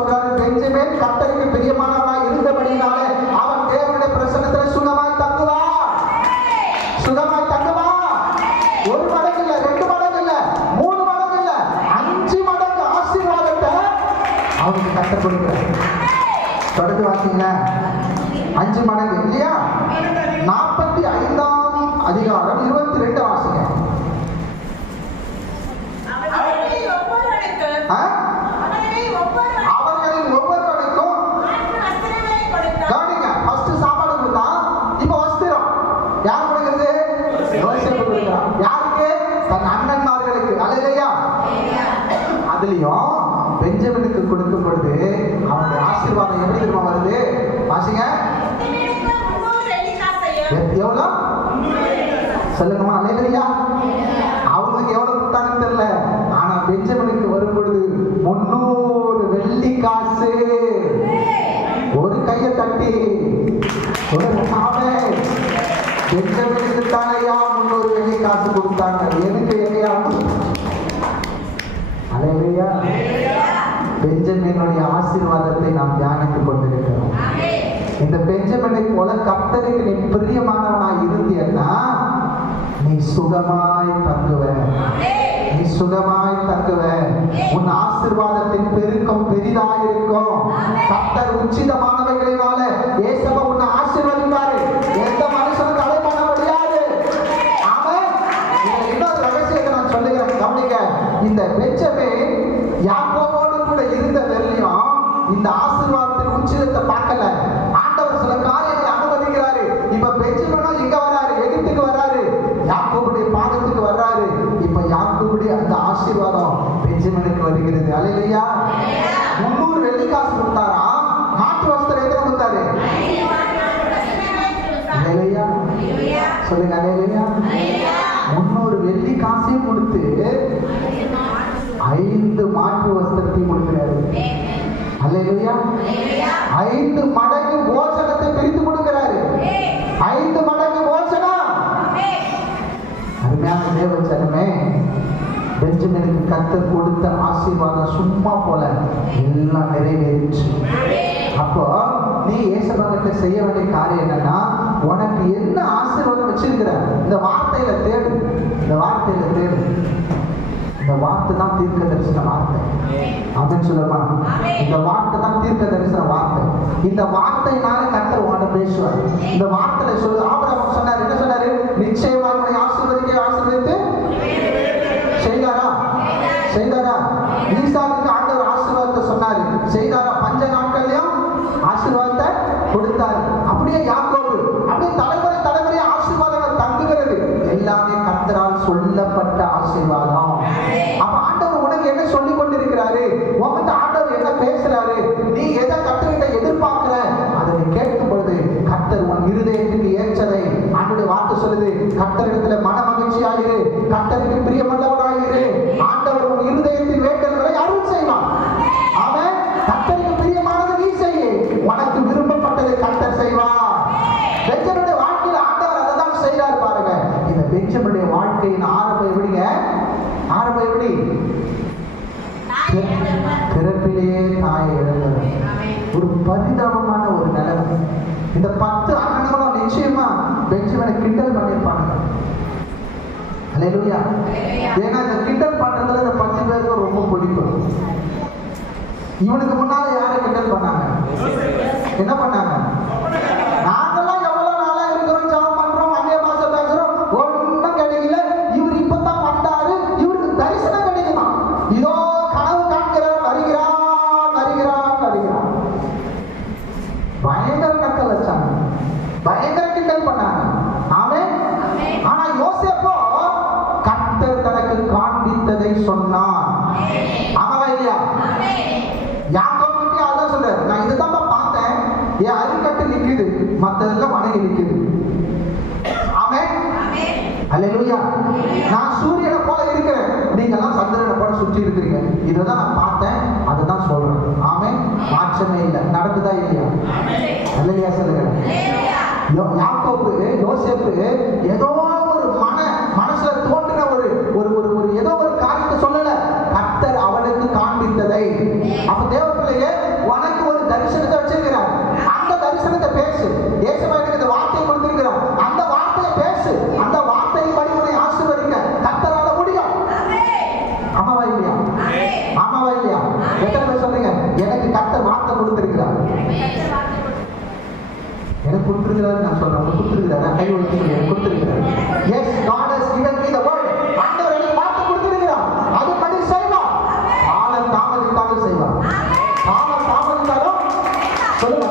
சொல்றாரு பெஞ்சமேன் கத்தருக்கு பிரியமானவனாய் இருந்தபடினாலே அவன் தேவனுடைய பிரசன்னத்தில் சுகமாய் தங்குவா. சுகமாய் தங்குவா. ஒரு மடங்கு இல்ல ரெண்டு மடங்கு இல்ல மூணு மடங்கு இல்ல அஞ்சு மடங்கு ஆசீர்வாதத்தை அவனுக்கு கற்றுக் கொடுக்கிறார். தொடர்ந்து வாசிங்களா அஞ்சு மடங்கு இல்லையா? நாற்பத்தி ஐந்தாம் அதிகாரம். கொடுக்கும் பொழுது அவனுடைய ஆசீர்வாதம் எப்படி தெரியுமா வருது? வாசிங்க. எவ்வளோ சொல்லுங்கம்மா அலையா அவங்களுக்கு எவ்வளவு கொடுத்தாங்கன்னு தெரியல. ஆனா பெஞ்சமினுக்கு வரும் பொழுது முன்னூறு வெள்ளி காசு. ஒரு கையை தட்டி. ஒரு பெஞ்சமினுக்கு தானையா முன்னூறு வெள்ளி காசு கொடுத்தாங்க? எனக்கு இல்லையா அலையா பெஞ்சமினுடைய ஆசீர்வாதத்தை நாம் தியானித்துக் கொண்டிருக்கிறோம். இந்த பெஞ்சமினை போல கத்தருக்கு நீ பிரியமானவனாய் இருந்தீன்னா நீ சுகமாய் தங்குவ. நீ சுகமாய் தங்குவ. உன் ஆசிர்வாதத்தின் பெருக்கம் பெரிதாய் இருக்கும் கர்த்தர் உச்சிதமானவைகளினால ஏசப்ப உன்னை ஆசீர்வதிப்பாரு. எந்த மனுஷனும் தடை பண்ண முடியாது. அவன் இன்னொரு ரகசியத்தை நான் சொல்லுகிறேன். கவனிங்க. இந்த பெஞ்சமே யாக்கோவோட இருந்த வெள்ளியும் இந்த ஆசீர்வாதத்தின் உச்சிதத்தை பார்க்கல. ஆண்டவர் சில காரியங்களை அனுமதிக்கிறாரு. இப்ப பெஞ்சமினும் இங்க வராரு எகிப்துக்கு வராரு. யாக்கோபுடைய பாதத்துக்கு வர்றாரு. இப்ப யாக்கோபுடைய அந்த ஆசீர்வாதம் பெஞ்சமினுக்கு வருகிறது. அலையிலையா முன்னூறு வெள்ளி காசு கொடுத்தாரா? மாற்று வஸ்திரம் எத்தனை கொடுத்தாரு? சொல்லுங்க அலையிலையா முன்னூறு வெள்ளி காசையும் கொடுத்து ஐந்து மாற்று வஸ்திரத்தையும் கொடுக்கிறாரு. அல்லேலூயா. ஐந்து மடங்கு போஷணத்தை பிரித்து கொடுக்கிறாரு. ஐந்து மடங்கு போஷணம் அருமையான தேவச்சனமே பெஞ்சமினுக்கு கத்தர் கொடுத்த ஆசீர்வாதம் சும்மா போல எல்லாம் நிறைவேறிச்சு அப்போ நீ ஏசபாகிட்ட செய்ய வேண்டிய காரியம் என்னன்னா உனக்கு என்ன ஆசீர்வாதம் வச்சிருக்கிற? இந்த வார்த்தையில தேடு. இந்த வார்த்தையில தேடு. இந்த வார்த்தை தான் தீர்க்க தரிசன வார்த்தை அப்படின்னு சொல்லுமா இந்த வார்த்தை தான் தீர்க்க தரிசன வார்த்தை. இந்த வார்த்தையினால கத்தர் உன்கிட்ட பேசுவார். இந்த வார்த்தையில சொல்லு ஆபிரகாம் சொன்னார் என்ன சொன்னாரு? நிச்சயமா உன்னை ஆசீர்வதிக்க ஆசீர்வதித்து செய்தாரா? செய்தாரா. ஈசாவுக்கு ஆண்டவர் ஆசீர்வாதத்தை சொன்னாரு. செய்தாரா? சொல்லப்பட்ட ஆசீர்வாதம். அப்ப ஆண்டவர் உனக்கு என்ன சொல்லி கொண்டிருக்கிறாரு உன்கிட்ட ஆண்டவர் என்ன பேசுறாரு? நீ எதை கர்த்தர்கிட்ட எதிர்பார்க்கிற? அதை நீ கேட்கும் பொழுது கர்த்தர் உன் இருதயத்துக்கு ஏற்றதை. ஆண்டுடைய வார்த்தை சொல்லுது கர்த்தரிடத்துல மன மகிழ்ச்சியாயிரு கர்த்தருக்கு பிரியமல்லவனாயிரு ஆண்டவர் உன் இருதயத்தின் வேண்டல்களை அருள் செய்வான் அவன் கர்த்தருக்கு ஆரம்பம் எப்படி பிறப்பிலேயே தாயை இழந்தவர். ஒரு பரிதாபமான ஒரு நிலைமை. இந்த பத்து அண்ணனும் நிச்சயமா பெஞ்சமனை கிண்டல் பண்ணியிருப்பாங்க. அல்லேலூயா. ஏன்னா இந்த கிண்டல் பண்றதுல இந்த பத்து பேருக்கு ரொம்ப பிடிக்கும். இவனுக்கு முன்னால யாரை கிண்டல் பண்ணாங்க? என்ன பண்ணாங்க? சொன்னான் ஆமாவா இல்லையா? அதான் சொல்றாரு நான் இதுதான் பார்த்தேன். என் அரிக்கட்டு நிக்குது. மத்ததெல்லாம் வணங்கி நிக்குது. ஆமென். அல்லேலூயா. நான் சூரியனை போல இருக்கிறேன். நீங்க எல்லாம் சந்திரனை போல சுற்றி இருக்கிறீங்க. இதுதான் நான் பார்த்தேன். அதுதான் சொல்றேன். ஆமென். மாற்றமே இல்லை. நடக்குதா இல்லையா? அல்லையா சொல்லுங்க. யோ- யாக்கோபு யோசேப்பு ஏதோ அப்ப தேவ பிள்ளையே உனக்கு ஒரு தரிசனத்தை வச்சிருக்கிறார் அந்த தரிசனத்தை பேசு. தேசமாக இந்த வார்த்தையை கொடுத்திருக்கிறார் அந்த வார்த்தையை பேசு. அந்த வார்த்தையை படி உன்னை ஆசிர்வதிக்க கத்தரால முடியும். ஆமாவா இல்லையா? ஆமாவா இல்லையா? எத்தனை பேர் சொல்றீங்க? எனக்கு கத்தர் வார்த்தை கொடுத்திருக்கிறார். எனக்கு கொடுத்திருக்கிறாரு நான் சொல்றேன். それは